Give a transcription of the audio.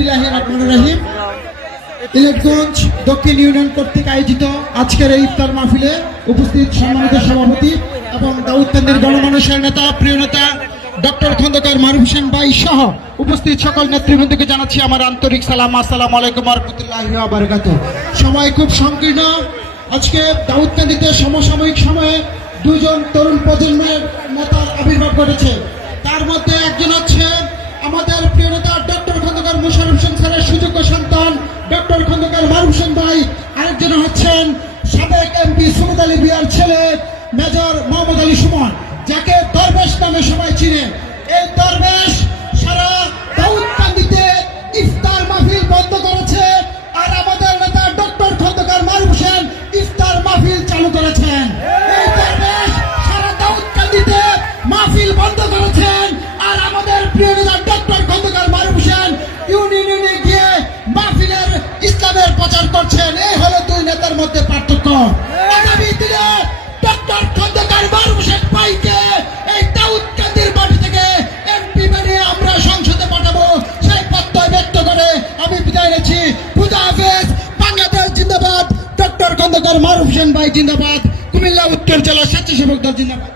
বিসমিল্লাহির রহমানির রহিম। ইলেটগঞ্জ দক্ষিণ ইউনিয়ন কর্তৃক আয়োজিত আজকের এই ইফতার মাহফিলে উপস্থিত সম্মানিত সভাপতি এবং দাউদকান্দির গণমানুষের নেতা, প্রিয় নেতা ডক্টর খন্দকার মারুফ হোসেন ভাই সহ উপস্থিত সকল নেতৃবৃন্দকে জানাচ্ছি আমার আন্তরিক সালাম। আসসালামু আলাইকুম ওয়া রাহমাতুল্লাহি ওয়া বারাকাতুহু। সময় খুব সংকীর্ণ। আজকে দাউদকান্দিতে সমসাময়িক সময়ে দুজন তরুণ প্রজন্মের নেতার আবির্ভাব ঘটেছে। তার মধ্যে একজন হচ্ছে আমাদের প্রিয় নেতা ডক্টর খন্দকার মোশাররফ হোসেন স্যারের সুযোগ্য সন্তান ডক্টর খন্দকার মারুফ হোসেন ভাই। আরেকজন হচ্ছেন সাবেক এমপি সুমদ আলী বিয়ার ছেলে মেজর মোহাম্মদ আলী সুমন, যাকে দরবেশ নামে সবাই চিনে। এই দরবেশ সারা দাউদকান্দিতে ইফতার মাহফিল বন্ধ করেছে, আর আমাদের নেতা ডক্টর খন্দকার মারুফ হোসেন ইফতার মাহফিল চালু করেছেন। এই দরবেশ সারা দাউদকান্দিতে মাহফিল বন্ধ করেছেন, আর আমাদের প্রিয় নেতা ডক্টর খন্দকার মারুফ হোসেন ইউনিয়নে গিয়ে মাহফিলের ইসলামের প্রচার করছেন। এই হলো দুই নেতার মধ্যে পার্থক্য। আগামী দিনে ডক্টর খন্দকার মারুফ হোসেন ভাইকে এই দাউদকান্দির মাটি থেকে এমপি বানিয়ে আমরা সংসদে পাঠাবো, সেই প্রত্যয় ব্যক্ত করে আমি বিদায় নিচ্ছি। খুদা হাফেজ। বাংলাদেশ জিন্দাবাদ। ডক্টর খন্দকার মারুফ হোসেন ভাই জিন্দাবাদ। কুমিল্লা উত্তর জেলা স্বেচ্ছাসেবক দল জিন্দাবাদ।